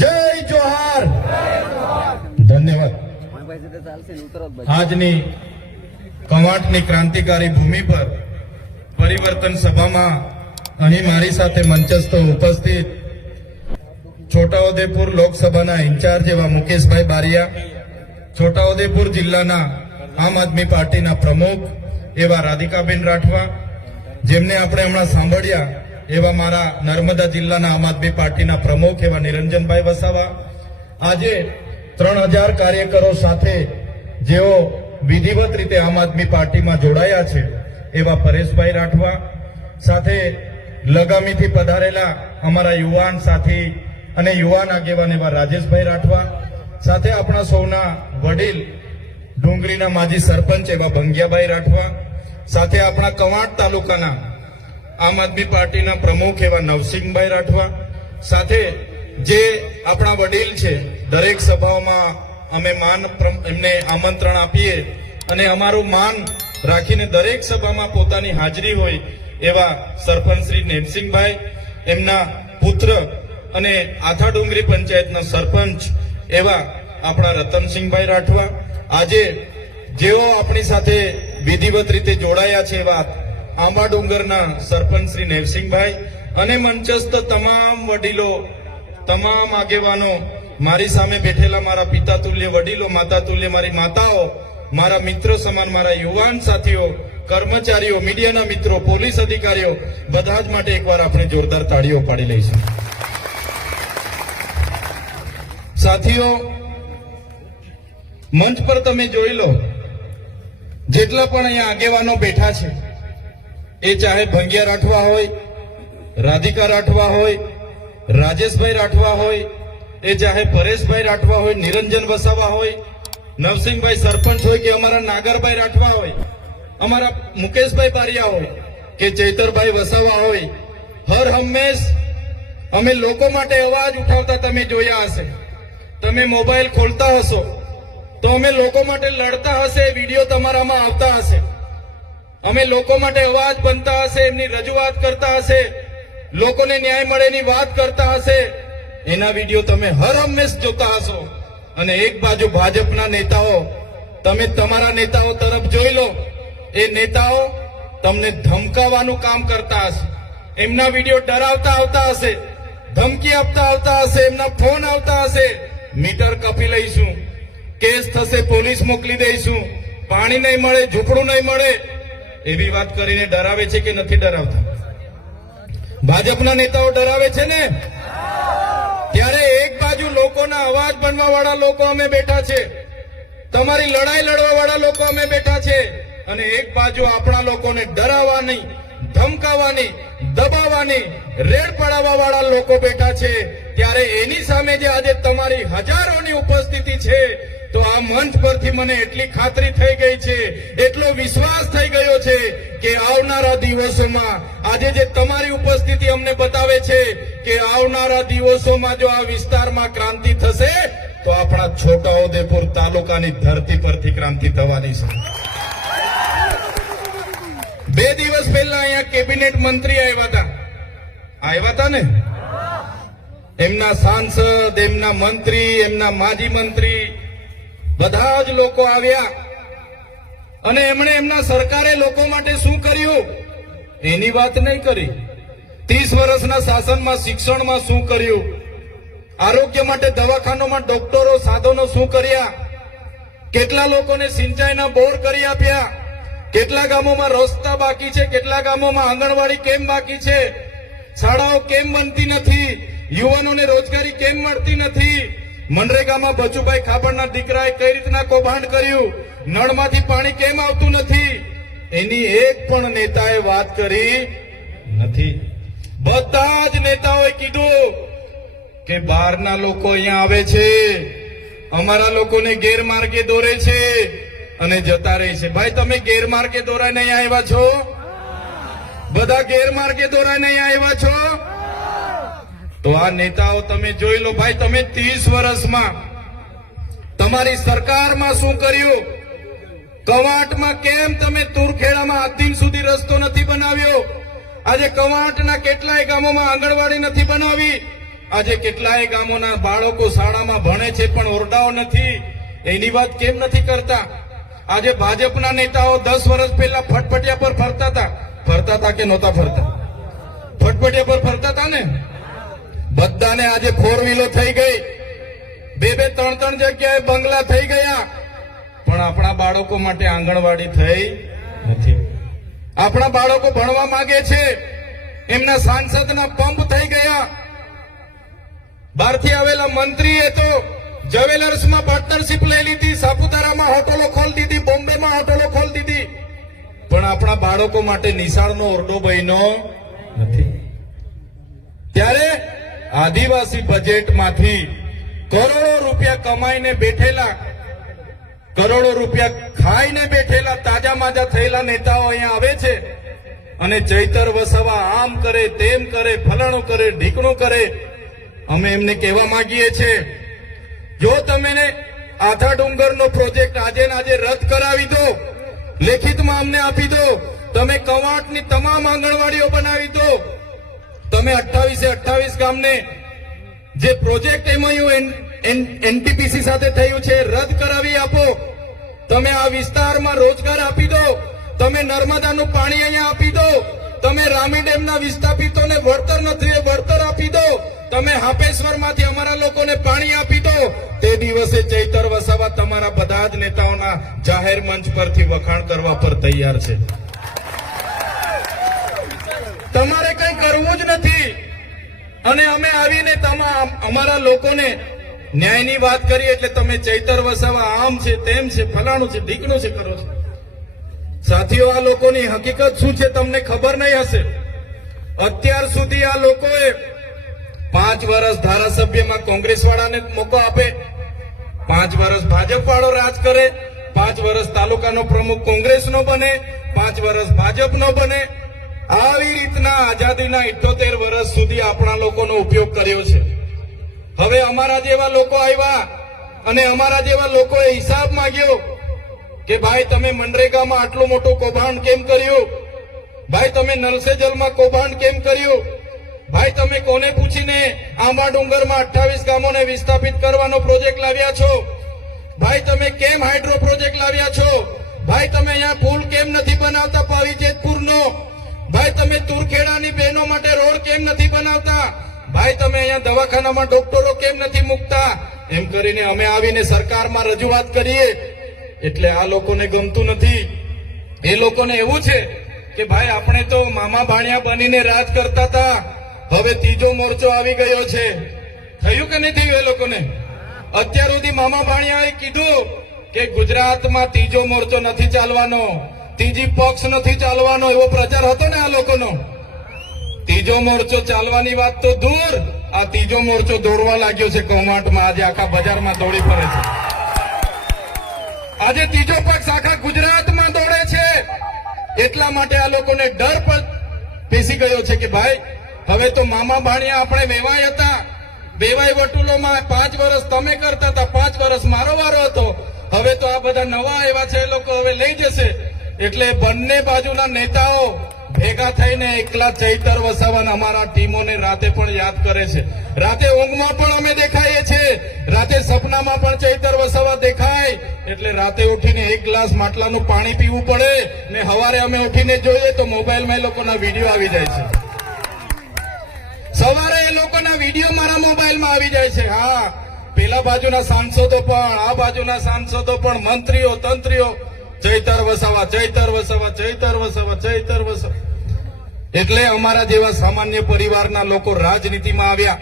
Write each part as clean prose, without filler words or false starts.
જય જોહાર. ધન્યવાદ. આજની કવાંટની ક્રાંતિકારી ભૂમિ પર પરિવર્તન સભામાં અહીં મારી સાથે મંચસ્થ ઉપસ્થિત છોટાઉદેપુર લોકસભાના ઇન્ચાર્જ એવા મુકેશભાઈ બારિયા, છોટાઉદેપુર જિલ્લાના આમ આદમી પાર્ટીના પ્રમુખ એવા રાધિકાબેન રાઠવા, જેમને આપણે હમણાં સાંભળ્યા એવા મારા નર્મદા જિલ્લાના આમ આદમી પાર્ટીના પ્રમુખ એવા નિરંજનભાઈ વસાવા, આજે 3000 કાર્યકરો સાથે જેઓ વિધિવત રીતે આમ આદમી પાર્ટીમાં જોડાયા છે એવા પરેશભાઈ રાઠવા, સાથે લગામીથી પધારેલા અમારા યુવાન સાથી અને યુવાન આગેવાન એવા રાજેશભાઈ રાઠવા, સાથે આપણા સૌના વડીલ ડુંગરીના માજી સરપંચ એવા ભંગિયાભાઈ રાઠવા, સાથે આપણા કવાંટ તાલુકાના આમ આદમી પાર્ટીના પ્રમુખ એવા નવસિંહભાઈ રાઠવા, સાથે જે આપણા વડીલ છે, દરેક સભાઓમાં અમે એમને આમંત્રણ આપીએ અને અમારું માન રાખીને દરેક સભામાં પોતાની હાજરી હોય એવા સરપંચ શ્રી નેમસિંહભાઈ, એમના પુત્ર અને આથા ડુંગરી પંચાયતના સરપંચ એવા આપણા રતનસિંહભાઈ રાઠવા, આજે જેઓ આપણી સાથે વિધિવત રીતે જોડાયા છે એવા આંબા ડુંગરના સરપંચ શ્રી નેવસિંહભાઈ અને મંચસ્થ તમામ વડીલો, તમામ આગેવાનો, મારી સામે બેઠેલા મારા પિતા તુલ્ય વડીલો, માતા તુલ્ય મારી માતાઓ, મારા મિત્ર સમાન મારા યુવાન સાથીઓ, કર્મચારીઓ, મીડિયાના મિત્રો, પોલીસ અધિકારીઓ, બધા જ માટે એકવાર આપણે જોરદાર તાળીઓ પાડી લઈશું. સાથીઓ, મંચ પર તમે જોઈ લો, જેટલા પણ અહીંયા આગેવાનો બેઠા છે, એ ચાહે ભંગિયા રાઠવા હોય, રાધિકા રાઠવા હોય, રાજેશભાઈ રાઠવા હોય, એ ચાહે પરેશભાઈ રાઠવા હોય, નિરંજન વસાવા હોય, નવસિંહભાઈ સરપંચ હોય કે અમારા નાગરભાઈ રાઠવા હોય, અમારા મુકેશભાઈ બારિયા હોય કે ચૈતરભાઈ વસાવા હોય, હર હંમેશ અમે લોકો માટે અવાજ ઉઠાવતા તમે જોયા હશે. તમે મોબાઈલ ખોલતા હશો તો અમે લોકો માટે લડતા હશે, વિડીયો તમારામાં આવતા હશે. અમે લોકો માટે અવાજ બનતા હશે, એમની રજૂઆત કરતા હશે, લોકોને ન્યાય મળે એની વાત કરતા હશે, એના વિડીયો તમે હર હંમેશ જોતા હશો. અને એક બાજુ ભાજપના નેતાઓ, તમે તમારા નેતાઓ તરફ જોઈ લો, એ નેતાઓ તમને ધમકાવવાનું કામ કરતા હશે, એમના વિડીયો ડરાવતા આવતા હશે, ધમકી આપતા આવતા હશે, એમના ફોન આવતા હશે, મીટર કાપી લઈશું, કેસ થશે, પોલીસ મોકલી દઈશું, પાણી નહીં મળે, ઝૂંપડું નહીં મળે, એવી વાત કરીને ડરાવે છે કે નથી ડરાવતા? ભાજપના નેતાઓ ડરાવે છે ને? ત્યારે એક બાજુ લોકોના અવાજ બનવા વાળા લોકો અમે બેઠા છે, તમારી લડાઈ લડવા વાળા લોકો અમે બેઠા છે, અને એક બાજુ આપણા લોકોને ડરાવવાની, ધમકાવવાની, દબાવવાની, રેડ પડાવવા વાળા લોકો બેઠા છે. ત્યારે એની સામે જે આજે તમારી હજારોની ઉપસ્થિતિ છે, તો આ મંચ પરથી મને એટલી ખાતરી થઈ ગઈ છે, એટલો વિશ્વાસ થઈ ગયો છે કે આવનારા દિવસોમાં આજે જે તમારી ઉપસ્થિતિ અમને બતાવે છે કે આવનારા દિવસોમાં જો આ વિસ્તારમાં ક્રાંતિ થશે તો આપણા છોટાઉદેપુર તાલુકાની ધરતી પરથી ક્રાંતિ થવાની છે. 2 દિવસ પહેલા અહીંયા કેબિનેટ મંત્રી આવ્યા હતા ને? એમના સાંસદ, એમના મંત્રી, એમના માજી મંત્રી, બધા જ લોકો આવ્યા અને એમણે એમના સરકારે લોકો માટે શું કર્યું એની વાત નહીં કરી. 30 વર્ષના શાસનમાં શિક્ષણમાં શું કર્યું, આરોગ્ય માટે દવાખાનામાં ડોક્ટરો, સાધનો શું કર્યા, કેટલા લોકોને સિંચાઈના બોર કરી આપ્યા, કેટલા ગામોમાં રસ્તા બાકી છે, કેટલા ગામોમાં આંગણવાડી કેમ બાકી છે, શાળાઓ કેમ બનતી નથી, યુવાનોને રોજગારી કેમ મળતી નથી, મનરેગામાં બચુભાઈ ખાબડના દીકરાએ કઈ રીતના કૌભાંડ કર્યું, નળમાંથી પાણી કેમ આવતું નથી, એની એક પણ નેતાએ વાત કરી નથી. બધા જ નેતાઓએ કીધું કે બહારના લોકો અહીંયા આવે છે, અમારા લોકોને ગેરમાર્ગે દોરે છે અને જતા રહે છે. ભાઈ, તમે ગેરમાર્ગે દોરાઈને અહીંયા આવ્યા છો? બધા ગેરમાર્ગે દોરાઈને અહીંયા આવ્યા છો? તો આ નેતાઓ તમે જોઈ લો. ભાઈ, તમે 30 વર્ષમાં તમારી સરકારમાં શું કર્યું? કવાંટમાં કેમ તમે તુરખેડામાં આજ દિન સુધી રસ્તો નથી બનાવ્યો? આજે કવાંટના કેટલાય ગામોમાં આંગણવાડી નથી બનાવી, આજે કેટલાય ગામોના બાળકો શાળામાં ભણે છે પણ ઓરડાઓ નથી, એની વાત કેમ નથી કરતા? આજે ભાજપના નેતાઓ 10 વર્ષ પહેલા ફટફટિયા પર ફરતા હતા કે નહોતા ફરતા? ફટફટિયા પર ફરતા હતા ને? બધાને આજે 4 વ્હીલો થઈ ગઈ, 2-3 જગ્યાએ બંગલા થઈ ગયા, પણ આપણા બાળકો માટે આંગણવાડી થઈ નથી. આપણા બાળકો ભણવા માંગે છે, એમના સાંસદના પંપ થઈ ગયા. બહારથી આવેલા મંત્રીએ તો જ્વેલર્સમાં પાર્ટનરશિપ લઈ લીધી, સાપુતારામાં હોટલો ખોલી દીધી, બોમ્બેમાં હોટલો ખોલી દીધી, પણ આપણા બાળકો માટે નિશાળનો ઓરડો બન્યો નથી. ત્યારે આદિવાસી બજેટમાંથી કરોડો રૂપિયા કમાઈને બેઠેલા, કરોડો રૂપિયા ખાઈને બેઠેલા, તાજા માજા થયેલા નેતાઓ અહીંયા આવે છે અને ચૈતર વસાવા આમ કરે, તેમ કરે, ફલાણું કરે, ઢીકણું કરે. અમે એમને કહેવા માંગીએ છીએ, જો તમે આધા ડુંગરનો પ્રોજેક્ટ આજે ને આજે રદ કરાવી દો, લેખિતમાં અમને આપી દો, તમે કવાંટની તમામ આંગણવાડીઓ બનાવી દો, તમે 28 ગામને જે પ્રોજેક્ટ એમઓયુ એનટીપીસી સાથે થયું છે રદ કરાવી આપો, તમે આ વિસ્તારમાં રોજગાર આપી દો, તમે નર્મદાનું પાણી અહીંયા આપી દો, તમે રામી ડેમના વિસ્થાપિતોને વળતર નથી વળતર આપી દો, તમે હાપેશ્વરમાંથી અમારા લોકોને પાણી આપી દો, તે દિવસે ચૈતર વસાવા તમારા બધા જ નેતાઓના જાહેર મંચ પરથી વખાણ કરવા પર તૈયાર છે. તમારે કંઈ કરવું જ નથી અને અમે આવીને અમારા લોકોને ન્યાયની વાત કરીએ એટલે તમે ચૈતર વસાવા આમ છે, તેમ છે, ફલાણું છે, ઢીકણું છે કરો છો. સાથીઓ, આ લોકોની હકીકત શું છે તમને ખબર નહીં હશે. અત્યાર સુધી આ લોકોએ 5 વર્ષ ધારાસભ્યમાં કોંગ્રેસ વાળાને મોકો આપે, 5 વર્ષ ભાજપ વાળો રાજ કરે, 5 વર્ષ તાલુકાનો પ્રમુખ કોંગ્રેસનો બને, 5 વર્ષ ભાજપનો બને. આવી રીતના આઝાદીના 78 વર્ષ સુધી આપણા લોકોનો ઉપયોગ કર્યો છે. હવે અમારા જેવા લોકો આવ્યા અને અમારા જેવા લોકોએ હિસાબ માંગ્યો કે ભાઈ તમે મનરેગામાં આટલું મોટું કૌભાંડ કેમ કર્યું, ભાઈ તમે નલ સે જલમાં કૌભાંડ કેમ કર્યું, ભાઈ તમે કોને પૂછીને આંબા ડુંગરમાં 28 ગામોને વિસ્થાપિત કરવાનો પ્રોજેક્ટ લાવ્યા છો, ભાઈ તમે કેમ હાઇડ્રો પ્રોજેક્ટ લાવ્યા છો, ભાઈ તમે અહીંયા પુલ કેમ નથી બનાવતા પાવી જેતપુરનો, ભાઈ તમે તુરખેડાની બહેનો માટે રોડ કેમ નથી બનાવતા, ભાઈ તમે અહીંયા દવાખાનામાં ડોક્ટરો કેમ નથી મૂકતા. એમ કરીને અમે આવીને સરકારમાં રજૂઆત કરીએ એટલે આ લોકોને ગમતું નથી. એ લોકોને એવું છે કે ભાઈ આપણે તો મામા ભાણિયા બનીને રાજ કરતા હતા, હવે ત્રીજો મોરચો આવી ગયો છે. થયું કે નહીં થયું? એ લોકોને અત્યાર સુધી મામા ભાણિયાએ કીધું કે ગુજરાતમાં ત્રીજો મોરચો નથી ચાલવાનો, ત્રીજી પક્ષ નથી ચાલવાનો, એવો પ્રચાર હતો ને આ લોકોનો. ત્રીજો મોરચો ચાલવાની વાત તો દૂર, આ ત્રીજો મોરચો દોડવા લાગ્યો છે કૌભાંડમાં. આજે આખા બજારમાં દોડી ફરે છે. આજે ત્રીજો પક્ષ આખા ગુજરાતમાં દોડે છે. એટલા માટે આ લોકોને ડર પર બેસી ગયો છે કે ભાઈ હવે તો મામા ભાણિયા આપણે વેવાય હતા, વેવાય વટુલોમાં 5 વર્ષ તમે કરતા હતા, 5 વર્ષ મારો વારો હતો, હવે તો આ બધા નવા આવ્યા છે એ લોકો હવે લઈ જશે. એટલે બંને બાજુના નેતાઓ ભેગા થઈને એકલા ચૈતર વસાવા અમારા ટીમોને રાતે પણ યાદ કરે છે. રાતે ઊંઘમાં પણ અમે દેખાઈએ છીએ, રાતે સપનામાં પણ ચૈતર વસાવા દેખાય. એટલે રાતે ઉઠીને 1 ગ્લાસ માટલાનું પાણી પીવું પડે ને સવારે અમે ઉઠીને જોઈએ તો મોબાઈલમાં એ લોકોના વિડીયો આવી જાય છે. સવારે એ લોકોના વિડીયો મારા મોબાઈલમાં આવી જાય છે. હા, પેલા બાજુના સાંસદો પણ, આ બાજુના સાંસદો પણ, મંત્રીઓ, તંત્રીઓ, ચૈતર વસાવા, ચૈતર વસાવા, ચૈતર વસાવા, ચૈતર વસાવા. એટલે અમારા જેવા સામાન્ય પરિવારના લોકો રાજનીતિમાં આવ્યા.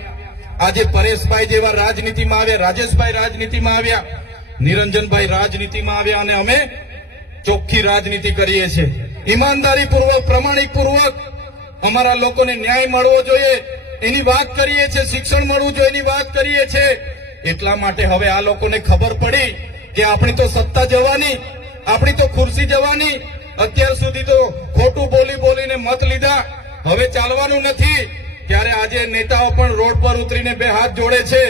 આજે પરેશભાઈ જેવા રાજનીતિમાં આવ્યા, રાજેશભાઈ રાજનીતિમાં આવ્યા, નિરંજનભાઈ રાજનીતિમાં આવ્યા અને અમે ચોખ્ખી રાજનીતિ કરીએ છીએ. ઈમાનદારીપૂર્વક, પ્રમાણિકપૂર્વક અમારા લોકોને ન્યાય મળવો જોઈએ એની વાત કરીએ છીએ, શિક્ષણ મળવું જોઈએ એની વાત કરીએ છીએ. એટલા માટે હવે આ લોકોને ખબર પડી કે આપણી તો સત્તા જવાની, આપણી તો ખુરશી જવાની. અત્યાર સુધી તો ખોટું બોલીને મત લીધા, હવે ચાલવાનું નથી. ત્યારે આજે નેતાઓ પણ રોડ પર ઉતરીને 2 હાથ જોડે છે.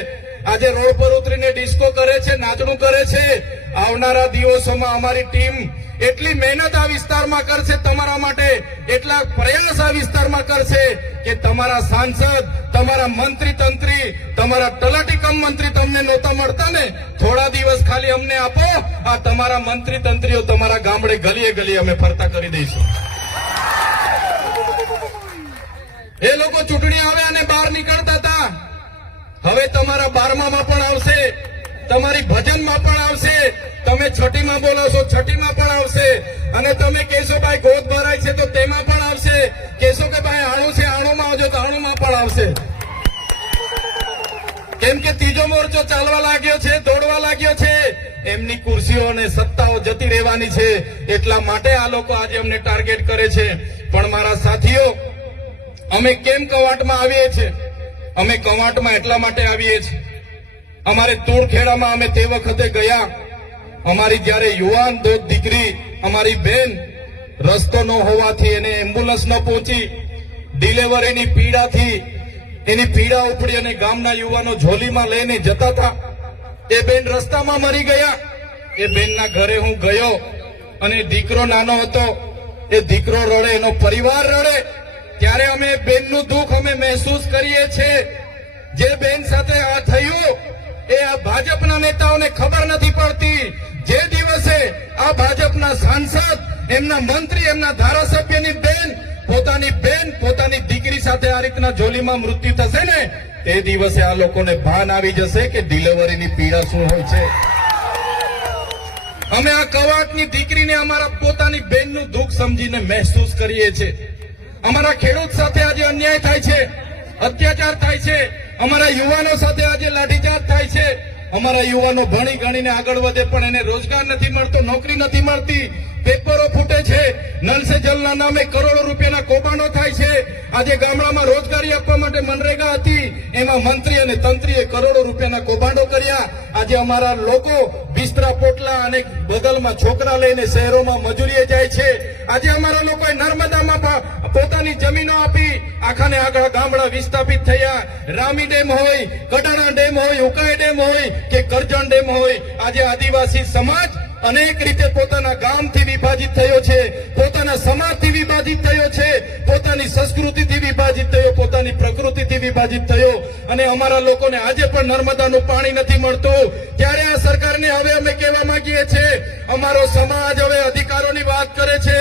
આજે રોડ પર ઉતરીને ડિસ્કો કરે છે, નાચણું કરે છે. આવનારા દિવસોમાં અમારી ટીમ એટલી મહેનત આ વિસ્તારમાં કરશે તમારા માટે, એટલા પ્રયાસ આ વિસ્તારમાં કરશે કે તમારા સાંસદ, તમારા મંત્રી તંત્રી, તમારા તલાટી કમ મંત્રી તમને નહોતા મળતા ને, થોડા દિવસ ખાલી અમને આપો, આ તમારા મંત્રી તંત્રીઓ તમારા ગામડે ગલીએ ગલીએ અમે ફરતા કરી દઈશું. એ લોકો ચૂંટણી આવે અને બહાર નીકળતા હતા, હવે તમારા 12માં પણ આવશે, તમારી ભજનમાં પણ આવશે, તમે છઠ્ઠીમાં બોલાવશો છઠ્ઠીમાં પણ આવશે, અને તમે કહેશો ભાઈ ગોદ ભરાય છે તો તેમાં પણ આવશે, કહેશો કે ભાઈ આણું છે આણુંમાં આવજો તો આણુંમાં પણ આવશે. કેમ કે ત્રીજો મોરચો ચાલવા લાગ્યો છે, દોડવા લાગ્યો છે, એમની ખુરશીઓ અને સત્તાઓ જતી રહેવાની છે, એટલા માટે આ લોકો આજે અમને ટાર્ગેટ કરે છે. પણ મારા સાથીઓ, અમે કેમ કવાંટમાં આવીએ છીએ? અમે કવાંટમાં એટલા માટે આવીએ છીએ, અમારે તોડખેડામાં અમે તે વખતે ગયા, અમારી જ્યારે યુવાન દોત દીકરી, અમારી બેન રસ્તો ન હોવાથી એને એમ્બ્યુલન્સ ન પહોંચી, ડિલિવરીની પીડાથી એની પીડા ઉપડી અને ગામના યુવાનો ઝોલીમાં લઈને જતા હતા, એ બેન રસ્તામાં મરી ગયા. એ બેનના ઘરે હું ગયો અને દીકરો નાનો હતો, એ દીકરો રડે, એનો પરિવાર રડે, ત્યારે અમે બેનનું દુઃખ અમે મહેસૂસ કરીએ છીએ. જે બેન સાથે આ થયું એ આ ભાજપના નેતાઓને ખબર નથી પડતી. જે દિવસે આ ભાજપના સાંસદ, એમના મંત્રી, એમના ધારાસભ્યની બેન, પોતાની દીકરી સાથે આ રીતના ઝોલીમાં મૃત્યુ થશે ને, તે દિવસે આ લોકોને ભાન આવી જશે કે ડિલિવરીની પીડા શું હોય છે. અમે આ કવાંટની દીકરીને અમારા પોતાની બેનનું દુઃખ સમજીને મહેસૂસ કરીએ છીએ. અમારા ખેડૂત સાથે આજે અન્યાય થાય છે, અત્યાચાર થાય છે, અમારા યુવાનો સાથે આજે લાઠીચાર્જ થાય છે. અમારા યુવાનો ભણી ગણીને આગળ વધે પણ એને રોજગાર નથી મળતો, નોકરી નથી મળતી, પેપરો ફૂટે છે, નલ સે જલના નામે કરોડો રૂપિયાના કૌભાંડો થાય છે. આજે ગામડામાં રોજગારી આપવા માટે મનરેગા હતી, એમાં મંત્રી અને તંત્રીએ કરોડો રૂપિયાના કૌભાંડો કર્યા. આજે અમારા લોકો બિસ્તરા પોટલા અને બગલમાં છોકરા લઈને શહેરોમાં મજૂરીએ જાય છે. આજે અમારા લોકોએ નર્મદામાં પોતાની જમીનો આપી, આખાને આખા ગામડા વિસ્થાપિત થયા. રામી ડેમ હોય, કડાણા ડેમ હોય, ઉકાઈ ડેમ હોય કે કરજણ ડેમ હોય, આજે આદિવાસી સમાજ અનેક રીતે પોતાના ગામથી વિભાજિત થયો છે, પોતાના સમાજથી વિભાજિત થયો છે, પોતાની સંસ્કૃતિથી વિભાજિત થયો, પોતાની પ્રકૃતિથી વિભાજિત થયો. અને અમારા લોકોને આજે પણ નર્મદાનું પાણી નથી મળતું. ત્યારે આ સરકારને હવે અમે કહેવા માંગીએ છીએ, અમારો સમાજ હવે અધિકારોની વાત કરે છે,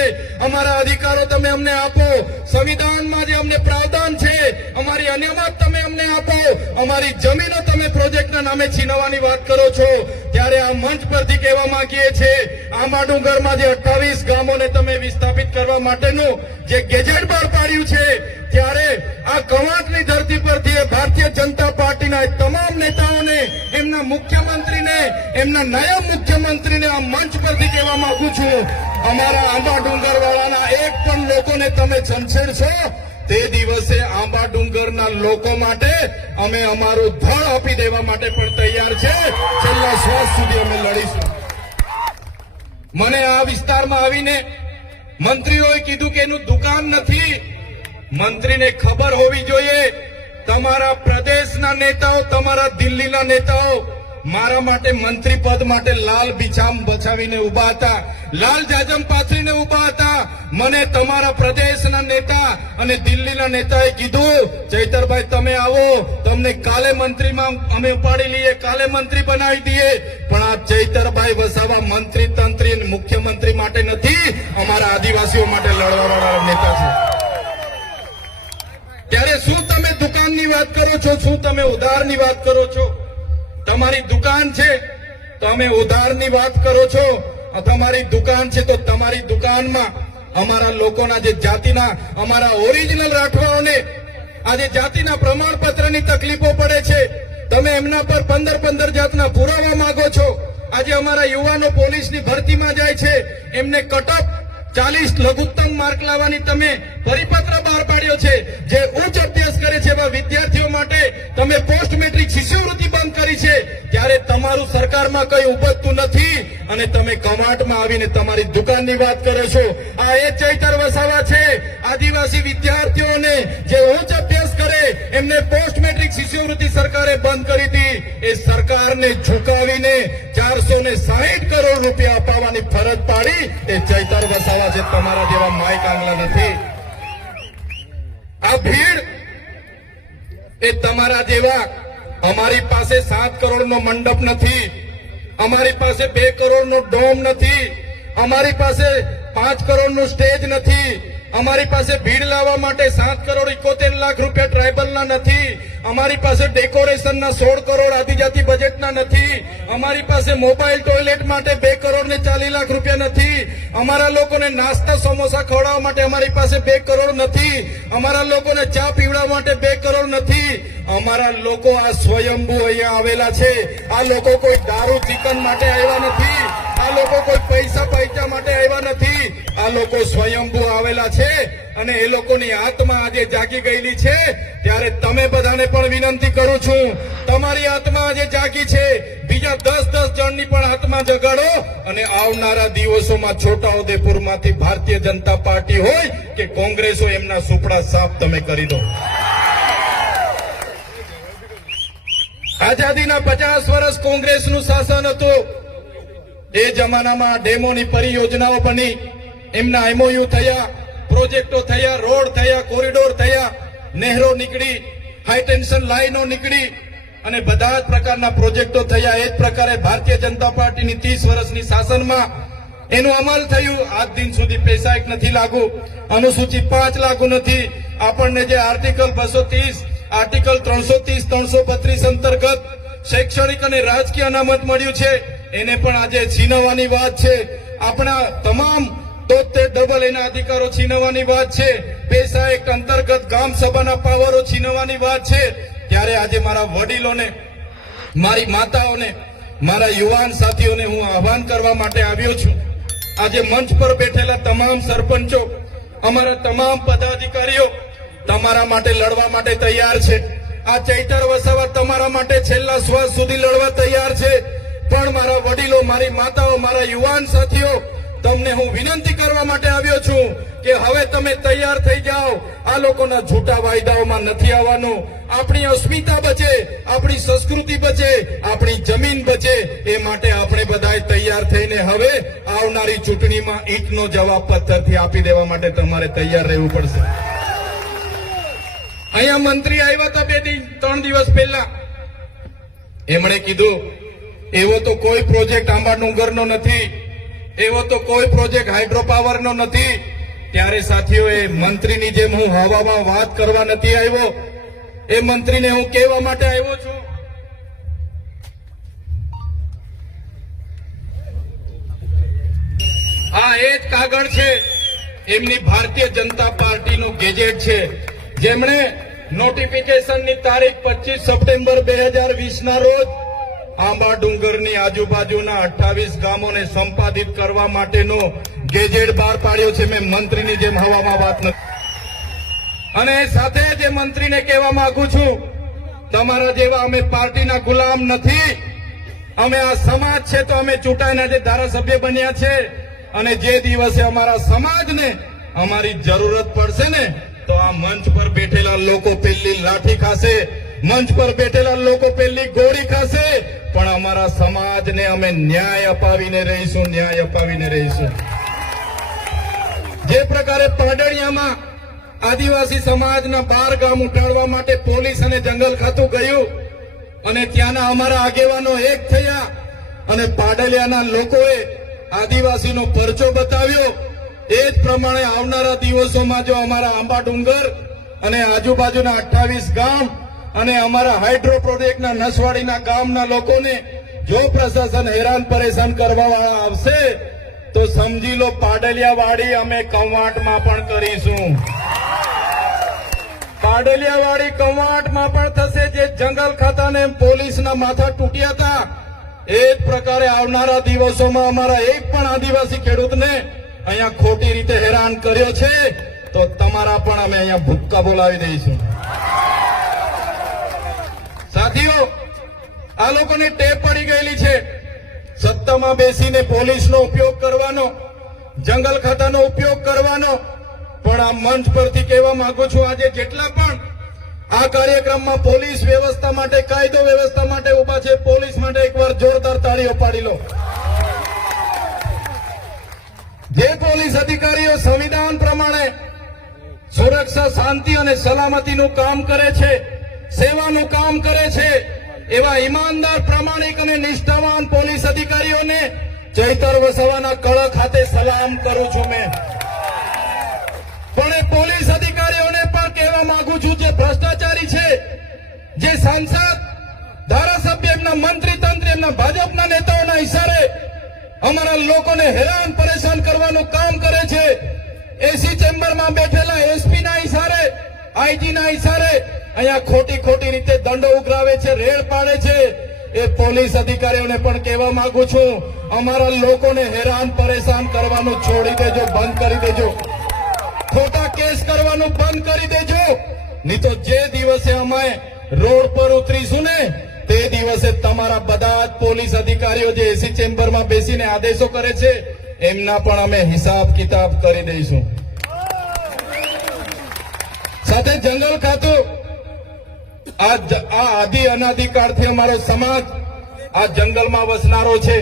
અમારા અધિકારો તમે અમને આપો. સંવિધાનમાં જે અમને પ્રાવધાન છે, અમારી અનામત તમે અમને આપો. અમારી જમીનો તમે પ્રોજેક્ટના નામે છીનવવાની વાત કરો છો. ત્યારે આ મંચ પરથી કહેવા માંગીએ છે, આંબા ડુંગરમાં જે 28 ગામોને તમે વિસ્થાપિત કરવા માટેનું જે ગેજેટ બહાર પાડ્યું છે, ત્યારે આ કવાંટની ધરતી પરથી ભારતીય જનતા પાર્ટીના તમામ નેતાઓને, એમના મુખ્યમંત્રીને, એમના નાયબ મુખ્યમંત્રીને આ મંચ પરથી કહેવા માંગુ છું, અમારા આંબા ડુંગર વાળાના એક પણ લોકોને તમે છંછેડશો, તે દિવસે આંબા ડુંગરના લોકો માટે અમે અમારું ધડ આપી દેવા માટે પણ તૈયાર છે. છેલ્લા શ્વાસ સુધી અમે લડીશું. મને આ વિસ્તારમાં આવીને મંત્રીઓએ કીધું કે એનું દુકાન નથી. મંત્રીને ખબર હોવી જોઈએ, તમારા પ્રદેશના નેતાઓ, તમારા દિલ્હીના નેતાઓ મારા માટે મંત્રી પદ માટે લાલ બિછામ બચાવીને ઉભા હતા, લાલ જાજમ પાથરીને ઉભા હતા. મને તમારા પ્રદેશના નેતા અને દિલ્હીના નેતાએ કીધું, ચૈતરભાઈ તમે આવો, તમને કાલે મંત્રીમાં અમે ઉપાડી લઈએ, કાલે મંત્રી બનાવી દઈએ. પણ આ ચૈતરભાઈ વસાવા મંત્રી તંત્રી અને મુખ્યમંત્રી માટે નથી, અમારા આદિવાસીઓ માટે લડવાવાળા નેતા છે. ત્યારે શું તમે દુકાનની વાત કરો છો? શું તમે ઉધારની વાત કરો છો? તમારી દુકાન છે તો અમે ઉધારની વાત કરો છો? તમારી દુકાન છે તો તમારી દુકાનમાં અમારા લોકોના જે જાતિના, અમારા ઓરિજિનલ રાઠવાઓને આજે જાતિના પ્રમાણપત્રની તકલીફો પડે છે, તમે એમના પર 15 જાતના પુરાવા માંગો છો. આજે અમારા યુવાનો પોલીસની ભરતીમાં જાય છે, એમને કટઅપ 40 લઘુત્તમ માર્ક લાવવાની તમે પરિપત્ર બહાર પાડ્યો છે. જે ઉચ્ચ અભ્યાસ કરે છે એવા વિદ્યાર્થીઓ માટે તમે પોસ્ટ મેટ્રિક શિષ્યવૃત્તિ બંધ કરી છે. ત્યારે તમારું સરકારમાં કઈ ઉપજતું નથી અને તમે કમાટમાં આવીને તમારી દુકાનની વાત કરો છો. આ એ ચૈતર વસાવા છે. આદિવાસી વિદ્યાર્થીઓને જે ઉચ્ચ અભ્યાસ કરે એમને પોસ્ટ મેટ્રિક શિષ્યવૃત્તિ સરકારે બંધ કરી હતી. એ સરકારને ઝુકાવીને 460 કરોડ રૂપિયા અપાવવાની ફરજ પાડી એ ચૈતર વસાવા છે. તમારા જેવા માય કાંગલા નથી. આ ભીડ એ તમારા જેવા. અમારી પાસે 7 કરોડનો મંડપ નથી, અમારી પાસે 2 કરોડનો ડોમ નથી, અમારી પાસે 5 કરોડનું સ્ટેજ નથી, અમારી પાસે ભીડ લાવવા માટે 7 કરોડ 71 લાખ રૂપિયા ટ્રાયબલના નથી, અમારી પાસે ડેકોરેશનના 16 કરોડ આદિજાતિ બજેટના નથી, અમારી પાસે મોબાઈલ ટોયલેટ માટે 2 કરોડ ને 40 લાખ રૂપિયા નથી, અમારા લોકોને નાસ્તા સમોસા ખવડાવવા માટે અમારી પાસે 2 કરોડ નથી, અમારા લોકોને ચા પીવડાવવા માટે 2 કરોડ નથી. અમારા લોકો આ સ્વયંભૂ અહીંયા આવેલા છે. આ લોકો કોઈ દારૂ ચિકન માટે આવ્યા નથી, આ લોકો કોઈ પૈસા માટે આવ્યા નથી. આ લોકો સ્વયંભૂ આવેલા છે અને એ લોકોની આત્મા આજે જાગી ગયેલી છે. ત્યારે તમે બધાને પણ વિનંતી કરું છું, તમારી આત્મા આજે જાગી છે, બીજા 10 જણની પણ આત્મા જગાડો અને આવનારા દિવસોમાં છોટાઉદેપુરમાંથી ભારતીય જનતા પાર્ટી હોય કે કોંગ્રેસ હોય એમના સુપડા સાફ તમે કરી દો. આઝાદીના 50 વર્ષ કોંગ્રેસનું શાસન હતું. એ જમાનામાં ડેમોની પરિયોજનાઓ બની, એમના એમઓયુ થયા, પ્રોજેક્ટો થયા, રોડ થયા, કોરિડોર થયા, નહેરો નીકળી, હાઈ ટેન્શન લાઈનો નીકળી અને બધા જ પ્રકારના પ્રોજેક્ટો થયા. એ જ પ્રકારે ભારતીય જનતા પાર્ટીની 30 વર્ષની શાસનમાં એનું અમલ થયું. આજ દિન સુધી પૈસા એક નથી લાગુ, અનુસૂચિ 5 લાગુ નથી. આપણને જે આર્ટિકલ 230, આર્ટિકલ 330, 332 અંતર્ગત શૈક્ષણિક અને રાજકીય અનામત મળ્યું છે એને પણ આજે છીનવવાની વાત છે. આપણા તમામ 73 એના અધિકારો છીનવવાની વાત છે. પૈસા એક્ટ અંતર્ગત ગામ સભાના પાવરો છીનવવાની વાત છે. ત્યારે આજે મારા વડીલોને, મારી માતાઓને, મારા યુવાન સાથીઓને હું આહવાન કરવા માટે આવ્યો છું. આજે મંચ પર બેઠેલા તમામ સરપંચો, અમારા તમામ પદાધિકારીઓ તમારા માટે લડવા માટે તૈયાર છે. આ ચૈતર વસાવા તમારા માટે છેલ્લા શ્વાસ સુધી લડવા તૈયાર છે. પણ મારા વડીલો, મારી માતાઓ, મારા યુવાન સાથીઓ, તમને હું વિનંતી કરવા માટે આવ્યો છું કે હવે તમે તૈયાર થઈ જાઓ. આ લોકોના જૂઠા વાયદાઓમાં નથી આવવાનું. આપણી અસ્મિતા બચે, આપણી સંસ્કૃતિ બચે, આપણી જમીન બચે એ માટે આપણે બધાએ તૈયાર થઈને હવે આવનારી ચૂંટણીમાં ઈંટનો જવાબ પથ્થરથી આપી દેવા માટે તમારે તૈયાર રહેવું પડશે. અહીંયા મંત્રી આવ્યા હતા 2-3 દિવસ પહેલા. એમણે કીધું એવો તો કોઈ પ્રોજેક્ટ આંબા ડુંગરનો નથી, એવો તો કોઈ પ્રોજેક્ટ હાઇડ્રો પાવરનો નથી. ત્યારે સાથીઓ, એ મંત્રીની જેમ હું હવામાં વાત કરવા નથી આવ્યો. એ મંત્રીને હું કહેવા માટે આવ્યો છું. આ એ જ કાગળ છે, એમની ભારતીય જનતા પાર્ટીનું ગેજેટ છે, જેમણે નોટિફિકેશનની તારીખ 25 સપ્ટેમ્બર 2020 ના રોજ આંબા ડુંગરની આજુબાજુના 28 ગામોને સંપાદિત કરવા માટેનો ગેજેટ બહાર પાડ્યો છે. મેં મંત્રીની જેમ હવામાં વાત નથી. અને સાથે જે મંત્રીને કહેવા માંગુ છું, તમારા જેવા અમે પાર્ટીના ગુલામ નથી. અમે આ સમાજ છે તો અમે ચૂંટાયેલા જે ધારાસભ્ય બન્યા છે અને જે દિવસે અમારા સમાજને અમારી જરૂરત પડશે ને તો આ મંચ પર બેઠેલા લોકો પેલી લાઠી ખાશે, મંચ પર બેઠેલા લોકો પેલી ગોળી ખાશે, પણ અમારા સમાજને અમે ન્યાય અપાવીને રહીશું, ન્યાય અપાવીને રહીશું. જે પ્રકારે પાડળિયામાં આદિવાસી સમાજના 12 ગામ ઉઠાડવા માટે પોલીસ અને જંગલ ખાતું ગયું અને ત્યાંના અમારા આગેવાનો એક થયા અને પાડલિયાના લોકોએ આદિવાસીનો પરચો બતાવ્યો. એ જ પ્રમાણે આવનારા દિવસોમાં જો અમારા આંબા ડુંગર અને આજુબાજુના 28 ગામ અને અમારા હાઇડ્રો પ્રોજેક્ટના નસવાડીના ગામના લોકોને જો પ્રશાસન હેરાન પરેશાન કરવા વાળા આવશે તો સમજી લો પાડલિયાવાડી અમે કવાંટમાં પણ કરીશું. પાડલિયાવાડી કવાંટમાં પણ થશે. જે જંગલ ખાતાને પોલીસના માથા તૂટ્યા હતા એ જ પ્રકારે આવનારા દિવસોમાં અમારા એક પણ આદિવાસી ખેડૂતને અહીંયા ખોટી રીતે હેરાન કર્યો છે તો તમારા પણ અમે અહીંયા ભૂક્કા બોલાવી દઈશું. સાથીઓ, આ લોકોને ટેવ પડી ગયેલી છે સત્તામાં બેસીને પોલીસનો ઉપયોગ કરવાનો, જંગલ ખાતાનો ઉપયોગ કરવાનો. પણ આ મંચ પરથી કહેવા માંગુ છું, આજે જેટલા પણ આ કાર્યક્રમમાં પોલીસ વ્યવસ્થા માટે, કાયદો વ્યવસ્થા માટે ઉભા છે, પોલીસ માટે એકવાર જોરદાર તાળીઓ પાડી લો. જે પોલીસ અધિકારીઓ સંવિધાન પ્રમાણે સુરક્ષા, શાંતિ અને સલામતીનું કામ કરે છે, સેવાનું કામ કરે છે, એવા ઈમાનદાર, પ્રામાણિક અને નિષ્ઠાવાન પોલીસ અધિકારીઓને ચૈતર વસાવાના કળ ખાતે સલામ કરું છું મેં. પણ એ પોલીસ અધિકારીઓને પણ કહેવા માંગુ છું, જે ભ્રષ્ટાચારી છે, જે સાંસદ, ધારાસભ્ય, એમના મંત્રી તંત્ર, એમના ભાજપના નેતાઓના ઇશારે અમારા લોકોને હેરાન પરેશાન કરવાનું કામ કરે છે, એસી ચેમ્બરમાં બેઠેલા એસપીના ઇશારે, આઈજીના ઇશારે અહીંયા ખોટી રીતે દંડો ઉઘરાવે છે, રેડ પાડે છે, એ પોલીસ અધિકારીઓને પણ કહેવા માંગુ છું, અમારા લોકોને હેરાન પરેશાન કરવાનું છોડી દેજો, બંધ કરી દેજો. ખોટા કેસ કરવાનું બંધ કરી દેજો. નહીં તો જે દિવસે અમે રોડ પર ઉતરીશું ને, તે દિવસે તમારા બધા જ પોલીસ અધિકારીઓ જે એસી ચેમ્બરમાં બેસીને આદેશો કરે છે, એમના પણ અમે હિસાબ કિતાબ કરી દઈશું. સાથે જંગલ ખાતું, આ આદિ અનાદિકાળથી અમારો સમાજ આ જંગલમાં વસનારો છે.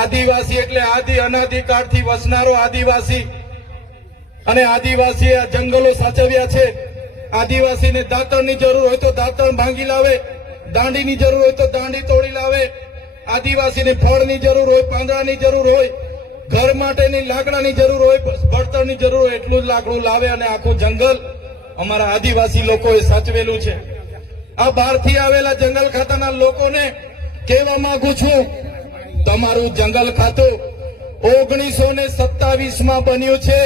આદિવાસી એટલે આદિ અનાદિકાળથી વસનારો આદિવાસી. અને આદિવાસીએ આ જંગલો સાચવ્યા છે. આદિવાસીને દાંતણની જરૂર હોય તો દાંતણ ભાંગી લાવે, દાંડીની જરૂર હોય તો દાંડી તોડી લાવે. આદિવાસીને ફળની જરૂર હોય, પાંદડાની જરૂર હોય, ઘર માટેની લાકડાની જરૂર હોય, બળતણની જરૂર હોય, એટલું જ લાકડું લાવે અને આખું જંગલ અમારા આદિવાસી લોકોએ સાચવેલું છે. આ બહારથી આવેલા જંગલ ખાતાના લોકોને કહેવા માંગુ છું, તમારું જંગલ ખાતું 1927માં બન્યું છે.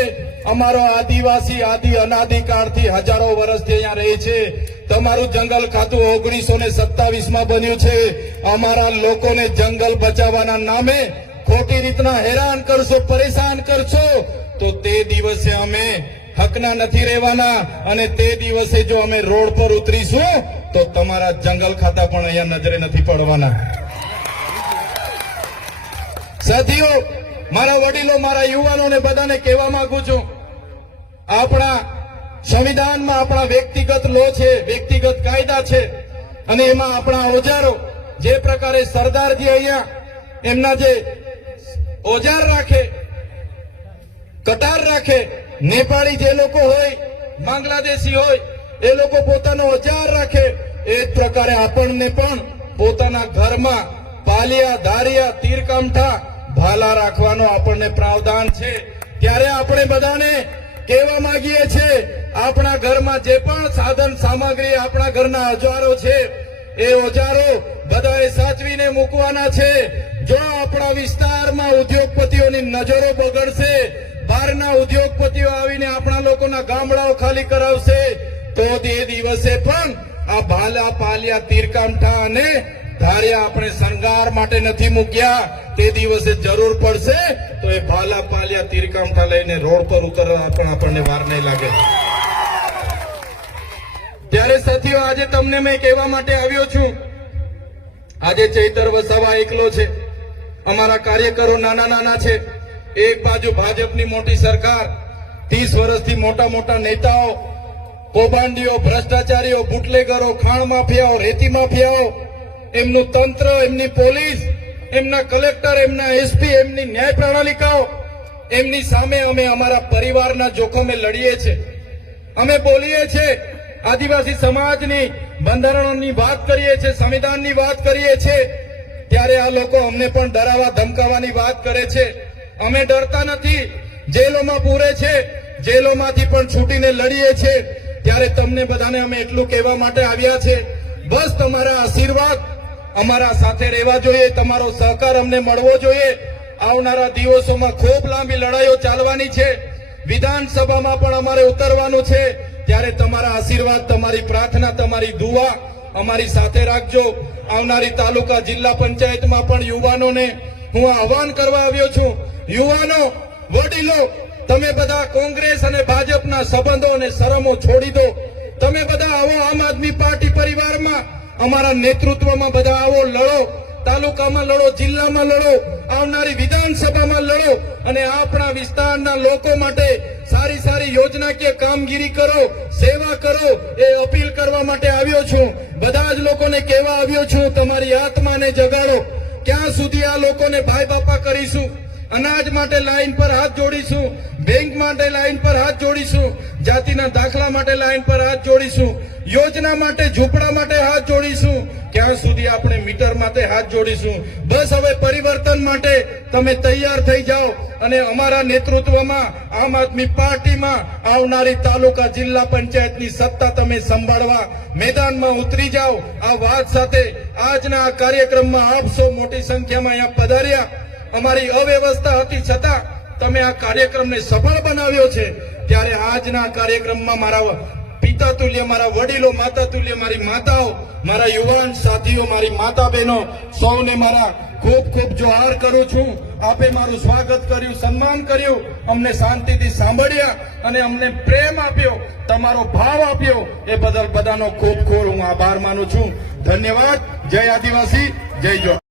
અમારો આદિવાસી આદિ અનાદિકાળથી હજારો વર્ષથી અહીંયા રહે છે. તમારું જંગલ ખાતું 1927માં બન્યું છે. અમારા લોકોને જંગલ બચાવવાના નામે ખોટી રીતના હેરાન કરશો, પરેશાન કરશો, તો તે દિવસે અમે હકના નથી રહેવાના. અને તે દિવસે જો અમે રોડ પર ઉતરીશું તો તમારા જંગલ ખાતા પણ અહીંયા નજરે નથી પડવાના. સાથીઓ, મારા વડીલો, મારા યુવાનોને બધાને કહેવા માંગુ છું, આપણા સંવિધાનમાં આપણા વ્યક્તિગત લો છે, વ્યક્તિગત કાયદા છે, અને એમાં આપણા ઓજારો, જે પ્રકારે સરદારજી અહીંયા એમના જે ઓજાર રાખે, કટાર રાખે, નેપાળી જે લોકો હોય, બાંગ્લાદેશી હોય, એ લોકો પોતાનો ઓજાર રાખે, એ જ પ્રકારે આપણને પણ પોતાના ઘરમાં પાલિયા, ધારિયા, તીરકામઠા, ભાલા રાખવાનો આપણને પ્રાવધાન છે. ત્યારે આપણે બધાને કહેવા માંગીએ છીએ, આપણા ઘરમાં જે પણ સાધન સામગ્રી, આપણા ઘરના ઓજારો છે, એ ઓજારો બધાએ સાચવીને મૂકવાના છે. જો આપણા વિસ્તારમાં ઉદ્યોગપતિઓની નજરો બગડશે, બહારના ઉદ્યોગપતિઓ આવીને આપણા લોકોના ગામડાઓ ખાલી કરાવશે, તો તે દિવસે પણ આ ભાલા, પાલિયા, તીરકામઠા અને ધારિયા આપણે શણગાર માટે નથી મૂક્યા. તે દિવસે જરૂર પડશે તો એ ભાલા, પાલિયા, તીરકામઠા લઈને રોડ પર ઉતરવા પણ આપણને વાર નહીં લાગે. ત્યારે સાથીઓ, આજે તમને મેં કહેવા માટે આવ્યો છું, આજે ચૈતર વસાવા એકલો છે, અમારા કાર્યકરો નાના છે. એક બાજુ ભાજપની મોટી સરકાર, 30 વર્ષથી મોટા નેતાઓ, કૌભાંડીઓ, ભ્રષ્ટાચારીઓ, બુટલેગરો, ખાણ માફિયાઓ, રેતી માફિયાઓ, એમનું તંત્ર, એમની પોલીસ, એમના કલેક્ટર, એમના એસપી, એમની ન્યાય પ્રણાલિકાઓ, એમની સામે અમે અમારા પરિવારના જોખમે લડીએ છીએ. અમે બોલીએ છીએ, આદિવાસી સમાજની બંધારણની વાત કરીએ છીએ, સંવિધાનની વાત કરીએ છીએ, ત્યારે આ લોકો અમને પણ ડરાવવા, ધમકાવવાની વાત કરે છે. અમે ડરતા નથી, જેલોમાં પૂરે છે, જેલોમાંથી પણ છૂટીને લડીએ છીએ. ત્યારે તમને બધાને અમે એટલું કહેવા માટે આવ્યા છે, બસ તમારા આશીર્વાદ અમારા સાથે રહેવા જોઈએ, તમારો સહકાર અમને મળવો જોઈએ. આવનારા દિવસોમાં ખૂબ લાંબી લડાઈઓ ચાલવાની છે, વિધાનસભામાં પણ અમારે ઉતરવાનું છે. ત્યારે તમારા આશીર્વાદ, તમારી પ્રાર્થના, તમારી દુઆ અમારી સાથે રાખજો. આવનારી તાલુકા, જિલ્લા પંચાયતમાં પણ યુવાનોને હું આહવાન કરવા આવ્યો છું. યુવાનો, વડીલો, તમે બધા કોંગ્રેસ અને ભાજપના સંબંધો અને શરમો છોડી દો. તમે બધા આવો આમ આદમી પાર્ટી પરિવારમાં અમારા નેતૃત્વમાં બધા આવો, લડો, તાલુકામાં લડો, જિલ્લામાં લડો, આવનારી વિધાનસભામાં લડો અને આપણા વિસ્તારના લોકો માટે સારી સારી યોજનાકીય કામગીરી કરો, સેવા કરો, એ અપીલ કરવા માટે આવ્યો છું. બધા જ લોકોને કહેવા આવ્યો છું, તમારી આત્માને જગાડો. ક્યાં સુધી આ લોકોને ભાઈ બાપા કરીશું? અનાજ માટે લાઈન પર હાથ જોડીશું, બેંક માટે લાઈન પર હાથ જોડીશું, જાતિના દાખલા માટે લાઈન પર હાથ જોડીશું, યોજના માટે, ઝૂંપડા માટે હાથ જોડીશું. ક્યાં સુધી આપણે મીટર માટે હાથ જોડીશું? બસ હવે પરિવર્તન માટે તમે તૈયાર થઈ જાઓ અને અમારા નેતૃત્વમાં આમ આદમી પાર્ટીમાં આવનારી તાલુકા જિલ્લા પંચાયતની સત્તા તમે સંભાળવા મેદાનમાં ઉતરી જાઓ. આ વાત સાથે આજના આ કાર્યક્રમમાં આપ સૌ મોટી સંખ્યામાં અહીંયા પધાર્યા. અમારી અવ્યવસ્થા હતી છતાં તમે આ કાર્યક્રમને સફળ બનાવ્યો છે. ત્યારે આજના કાર્યક્રમમાં મારા પિતા તુલ્ય, મારા વડીલો, માતા તુલ્ય, મારી માતાઓ, મારા યુવાન સાથીઓ, મારી માતા બહેનો, સૌને મારા ખૂબ ખૂબ જોહાર કરું છું. આપે મારું સ્વાગત કર્યું, સન્માન કર્યું, અમને શાંતિથી સાંભળ્યા અને અમને પ્રેમ આપ્યો, તમારો ભાવ આપ્યો, એ બદલ બધાનો ખૂબ ખૂબ હું આભાર માનું છું. ધન્યવાદ. જય આદિવાસી, જય જોહાર.